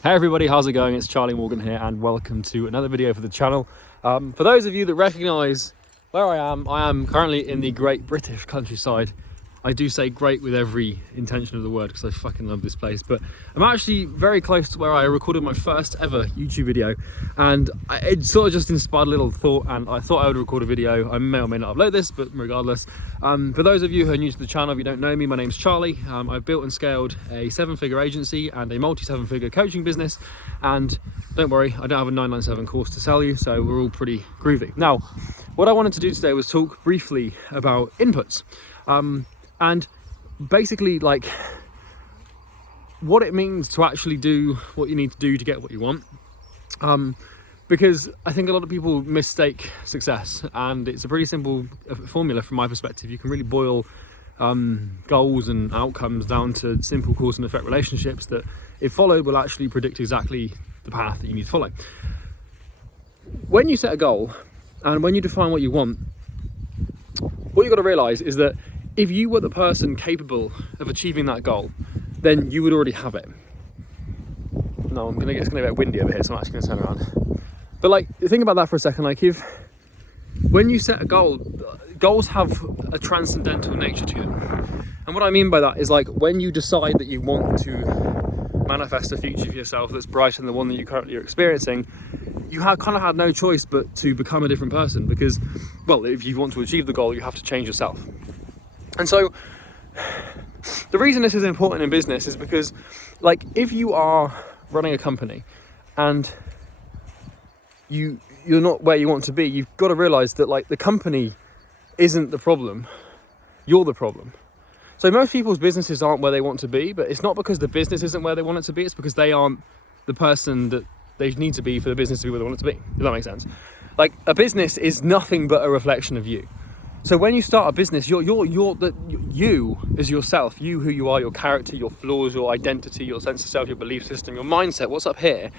Hey everybody, how's it going? It's Charlie Morgan here and welcome to another video for the channel. For those of you that recognise where I am currently in the great British countryside. I do say great with every intention of the word because I fucking love this place, but I'm actually very close to where I recorded my first ever YouTube video, and it sort of just inspired a little thought, and I thought I would record a video. I may or may not upload this, but regardless, for those of you who are new to the channel, if you don't know me, my name's Charlie. I've built and scaled a 7-figure agency and a multi-7-figure coaching business, and don't worry, I don't have a 997 course to sell you, so we're all pretty groovy. Now, what I wanted to do today was talk briefly about inputs. And basically, like, what it means to actually do what you need to do to get what you want. Because I think a lot of people mistake success, and it's a pretty simple formula from my perspective. You can really boil goals and outcomes down to simple cause and effect relationships that, if followed, will actually predict exactly the path that you need to follow. When you set a goal and when you define what you want, what you've got to realize is that if you were the person capable of achieving that goal, then you would already have it. No, it's gonna get a bit windy over here, so I'm actually gonna turn around. But like, think about that for a second. Like, when you set a goal, goals have a transcendental nature to them. And what I mean by that is, like, when you decide that you want to manifest a future for yourself that's brighter than the one that you currently are experiencing, you have kind of had no choice but to become a different person, because, well, if you want to achieve the goal, you have to change yourself. And so the reason this is important in business is because, like, if you are running a company and you're not where you want to be, you've got to realize that, like, the company isn't the problem, you're the problem. So most people's businesses aren't where they want to be, but it's not because the business isn't where they want it to be, it's because they aren't the person that they need to be for the business to be where they want it to be, if that makes sense. Like, a business is nothing but a reflection of you. So when you start a business, you is yourself, you who you are, your character, your flaws, your identity, your sense of self, your belief system, your mindset, what's up here.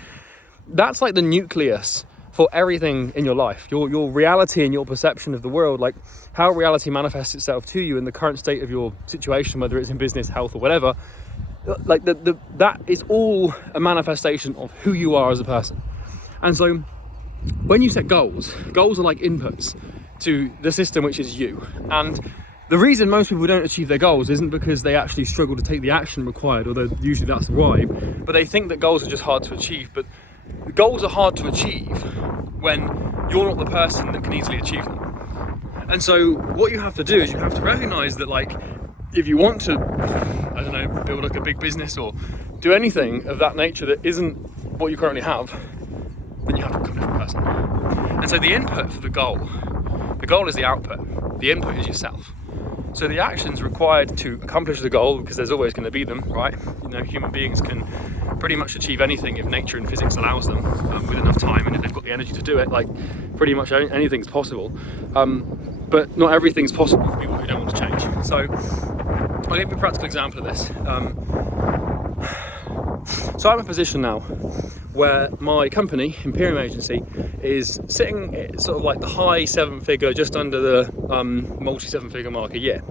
That's like the nucleus for everything in your life, your reality and your perception of the world, like how reality manifests itself to you in the current state of your situation, whether it's in business, health, or whatever. Like that is all a manifestation of who you are as a person. And so when you set goals are like inputs to the system, which is you. And the reason most people don't achieve their goals isn't because they actually struggle to take the action required, although usually that's why, but they think that goals are just hard to achieve. But goals are hard to achieve when you're not the person that can easily achieve them. And so what you have to do is you have to recognize that, like, if you want to, I don't know, build like a big business or do anything of that nature that isn't what you currently have, then you have to become a different person. And so the input for the goal is the output, the input is yourself. So the actions required to accomplish the goal, because there's always going to be them, right? You know, human beings can pretty much achieve anything if nature and physics allows them, with enough time, and if they've got the energy to do it. Like, pretty much anything's possible. But not everything's possible for people who don't want to change. So I'll give you a practical example of this. So I'm in a position now where my company, Imperium Agency, is sitting sort of like the high 7-figure, just under the multi-7-figure mark a year.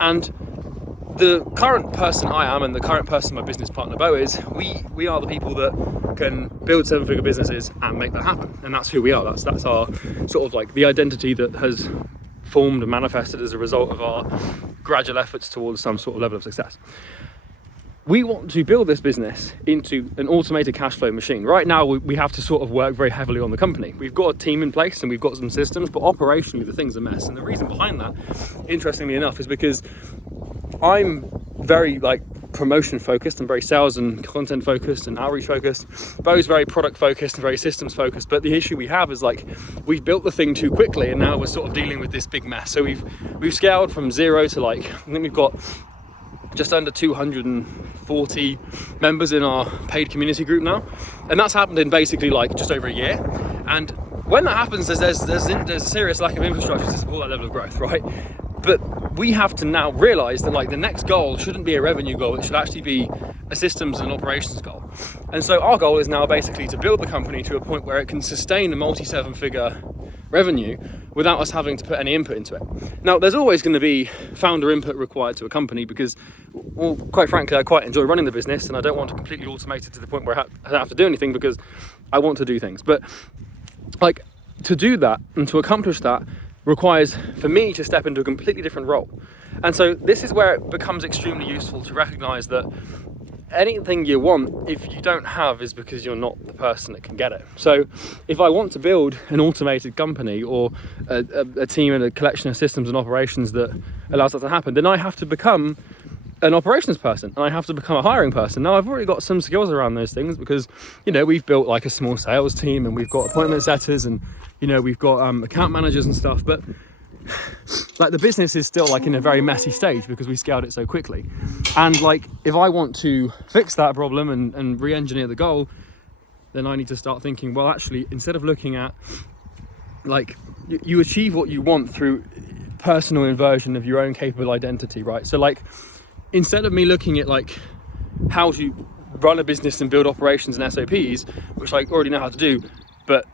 And the current person I am and the current person my business partner Bo is, we are the people that can build 7-figure businesses and make that happen. And that's who we are. That's our sort of like the identity that has formed and manifested as a result of our gradual efforts towards some sort of level of success. We want to build this business into an automated cash flow machine. Right now, we have to sort of work very heavily on the company. We've got a team in place and we've got some systems, but operationally the thing's a mess. And the reason behind that, interestingly enough, is because I'm very, like, promotion focused and very sales and content focused and outreach focused. Bo's very product focused and very systems focused. But the issue we have is, like, we've built the thing too quickly and now we're sort of dealing with this big mess. So we've scaled from 0 to, like, I think we've got just under 240 members in our paid community group now, and that's happened in basically like just over a year. And when that happens, there's a serious lack of infrastructure to support that level of growth, right? But we have to now realize that, like, the next goal shouldn't be a revenue goal, it should actually be a systems and operations goal. And so our goal is now basically to build the company to a point where it can sustain a multi-7-figure revenue without us having to put any input into it. Now, there's always going to be founder input required to a company because, well, quite frankly, I quite enjoy running the business and I don't want to completely automate it to the point where I don't have to do anything because I want to do things. But like, to do that and to accomplish that requires for me to step into a completely different role. And so this is where it becomes extremely useful to recognize that anything you want, if you don't have, is because you're not the person that can get it. So if I want to build an automated company or a team and a collection of systems and operations that allows that to happen, then I have to become an operations person and I have to become a hiring person. Now, I've already got some skills around those things because, you know, we've built like a small sales team and we've got appointment setters and, you know, we've got account managers and stuff, but like the business is still like in a very messy stage because we scaled it so quickly. And like, if I want to fix that problem and re-engineer the goal, then I need to start thinking, well, actually, instead of looking at like, you achieve what you want through personal inversion of your own capable identity, right? So like, instead of me looking at like how to run a business and build operations and SOPs, which I already know how to do, but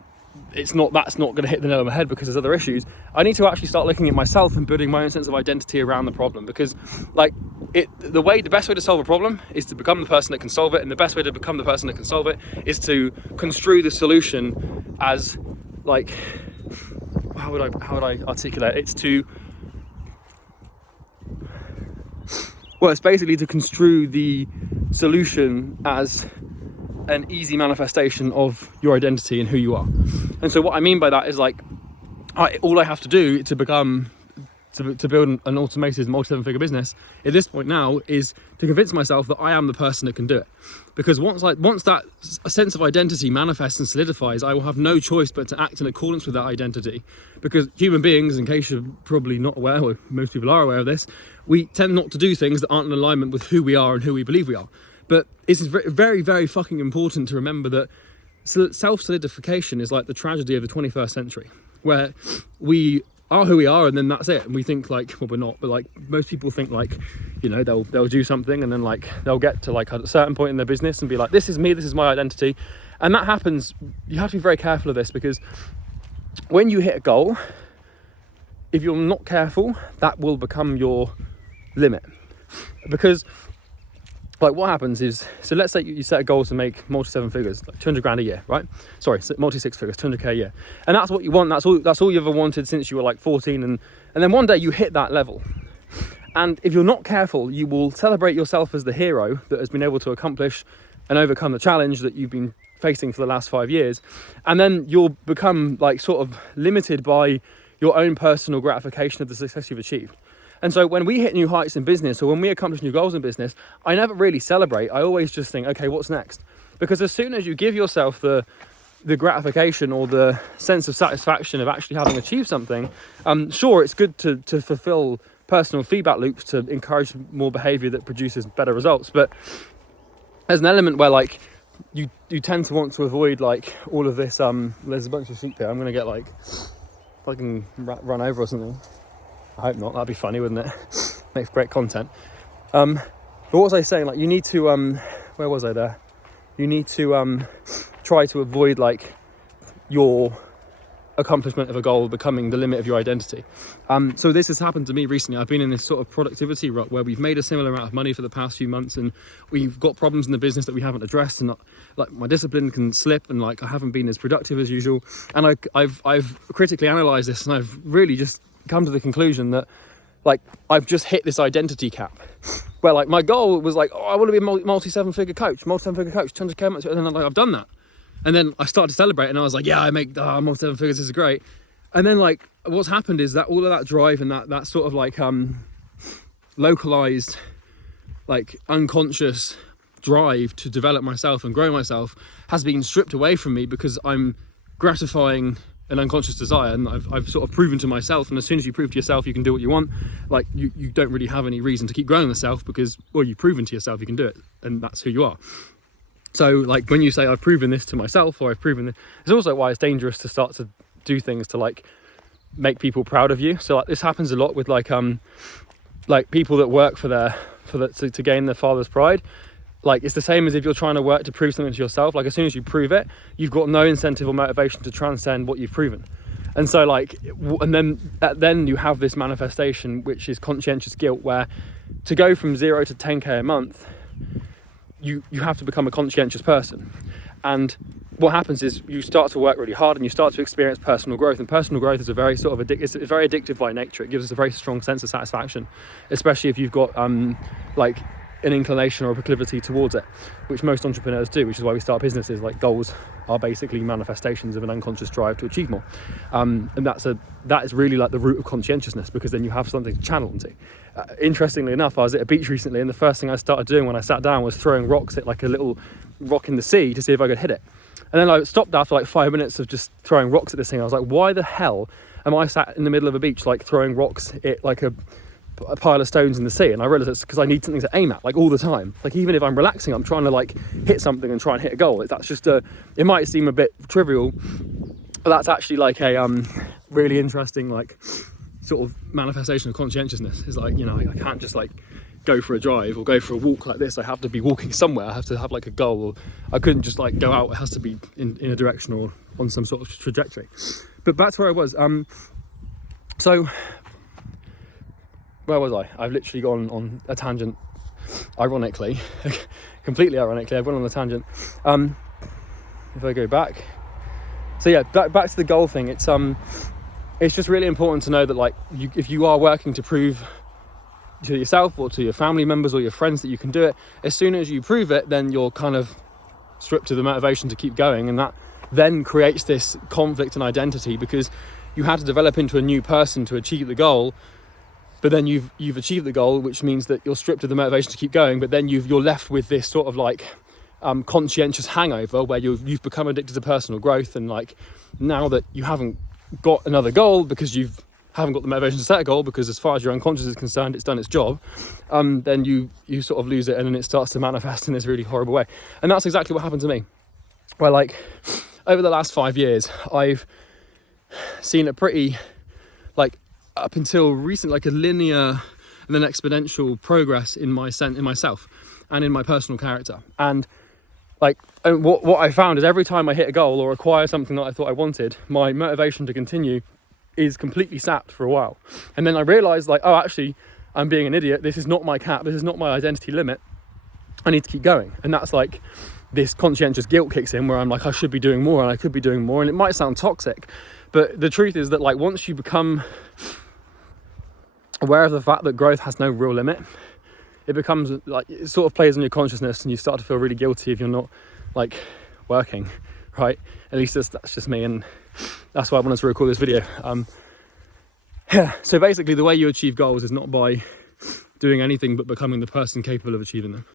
that's not going to hit the nail on the head because there's other issues. I need to actually start looking at myself and building my own sense of identity around the problem, because like the best way to solve a problem is to become the person that can solve it, and the best way to become the person that can solve it is to construe the solution as like, how would I articulate it? It's basically to construe the solution as an easy manifestation of your identity and who you are. And so what I mean by that is like, all I have to do to build an automated multi-seven-figure business at this point now is to convince myself that I am the person that can do it. Because once that sense of identity manifests and solidifies, I will have no choice but to act in accordance with that identity. Because human beings, in case you're probably not aware, or most people are aware of this, we tend not to do things that aren't in alignment with who we are and who we believe we are. But it's very, very fucking important to remember that self-solidification is like the tragedy of the 21st century, where we are who we are and then that's it. And we think like, well, we're not, but like most people think like, you know, they'll do something and then like they'll get to like a certain point in their business and be like, this is me, this is my identity. And that happens. You have to be very careful of this, because when you hit a goal, if you're not careful, that will become your limit. Because like what happens is, so let's say you set a goal to make multi-seven figures, like 200 grand a year, right? Sorry, multi-six figures, 200k a year. And that's what you want, that's all you ever wanted since you were like 14. And then one day you hit that level. And if you're not careful, you will celebrate yourself as the hero that has been able to accomplish and overcome the challenge that you've been facing for the last 5 years. And then you'll become like sort of limited by your own personal gratification of the success you've achieved. And so when we hit new heights in business, or when we accomplish new goals in business, I never really celebrate. I always just think, okay, what's next? Because as soon as you give yourself the gratification or the sense of satisfaction of actually having achieved something, sure, it's good to fulfill personal feedback loops to encourage more behavior that produces better results. But there's an element where like you tend to want to avoid like all of this. There's a bunch of sheep here. I'm going to get like fucking run over or something. I hope not. That'd be funny, wouldn't it? Makes great content. But what was I saying? Like, you need to, where was I there? You need to try to avoid like your accomplishment of a goal becoming the limit of your identity. So this has happened to me recently. I've been in this sort of productivity rut where we've made a similar amount of money for the past few months, and we've got problems in the business that we haven't addressed, and like my discipline can slip, and like I haven't been as productive as usual. And I've critically analysed this, and I've really just come to the conclusion that like I've just hit this identity cap where like my goal was like, oh, I want to be a multi-seven-figure coach, 200k months, and then like I've done that. And then I started to celebrate, and I was like, yeah, I make multi-seven figures, this is great. And then like what's happened is that all of that drive and that sort of like localized, like unconscious drive to develop myself and grow myself has been stripped away from me because I'm gratifying an unconscious desire, and I've sort of proven to myself, and as soon as you prove to yourself you can do what you want, like you don't really have any reason to keep growing the self, because well, you've proven to yourself you can do it, and that's who you are. So like when you say I've proven this to myself, or I've proven this, it's also why it's dangerous to start to do things to like make people proud of you. So like this happens a lot with like people that work to gain their father's pride. Like it's the same as if you're trying to work to prove something to yourself. Like as soon as you prove it, you've got no incentive or motivation to transcend what you've proven. And so like, and then you have this manifestation, which is conscientious guilt, where to go from 0 to 10k a month, you have to become a conscientious person. And what happens is you start to work really hard and you start to experience personal growth. And personal growth is a very sort of it's very addictive by nature. It gives us a very strong sense of satisfaction, especially if you've got like an inclination or a proclivity towards it, which most entrepreneurs do, which is why we start businesses. Like, goals are basically manifestations of an unconscious drive to achieve more. And that is really like the root of conscientiousness, because then you have something to channel into. Interestingly enough, I was at a beach recently, and the first thing I started doing when I sat down was throwing rocks at like a little rock in the sea to see if I could hit it. And then I stopped after like 5 minutes of just throwing rocks at this thing. I was like, why the hell am I sat in the middle of a beach like throwing rocks at like a pile of stones in the sea? And I realized it's because I need something to aim at, like, all the time. Like, even if I'm relaxing, I'm trying to like hit something and try and hit a goal. That's just it might seem a bit trivial, but that's actually like a really interesting like sort of manifestation of conscientiousness. Is like, you know, I can't just like go for a drive or go for a walk like this. I have to be walking somewhere. I have to have like a goal, or I couldn't just like go out. It has to be in a direction or on some sort of trajectory. But back to where I was. So where was I? I've literally gone on a tangent, ironically, completely ironically. I've gone on a tangent. If I go back, so yeah, back to the goal thing. It's just really important to know that like if you are working to prove to yourself or to your family members or your friends that you can do it, as soon as you prove it, then you're kind of stripped of the motivation to keep going, and that then creates this conflict and identity, because you had to develop into a new person to achieve the goal. But then you've achieved the goal, which means that you're stripped of the motivation to keep going. But then you're left with this sort of like conscientious hangover, where you've become addicted to personal growth. And like, now that you haven't got another goal because you haven't got the motivation to set a goal, because as far as your unconscious is concerned, it's done its job, then you sort of lose it, and then it starts to manifest in this really horrible way. And that's exactly what happened to me, where like over the last 5 years, I've seen a pretty like, up until recent, like a linear and then exponential progress in myself and in my personal character. And like, and what I found is every time I hit a goal or acquire something that I thought I wanted, my motivation to continue is completely sapped for a while. And then I realized like, oh, actually I'm being an idiot. This is not my cap. This is not my identity limit. I need to keep going. And that's like, this conscientious guilt kicks in, where I'm like, I should be doing more and I could be doing more. And it might sound toxic, but the truth is that like, once you become aware of the fact that growth has no real limit, it becomes like, it sort of plays on your consciousness, and you start to feel really guilty if you're not like working, right? At least that's just me, and that's why I wanted to record this video. So basically the way you achieve goals is not by doing anything but becoming the person capable of achieving them.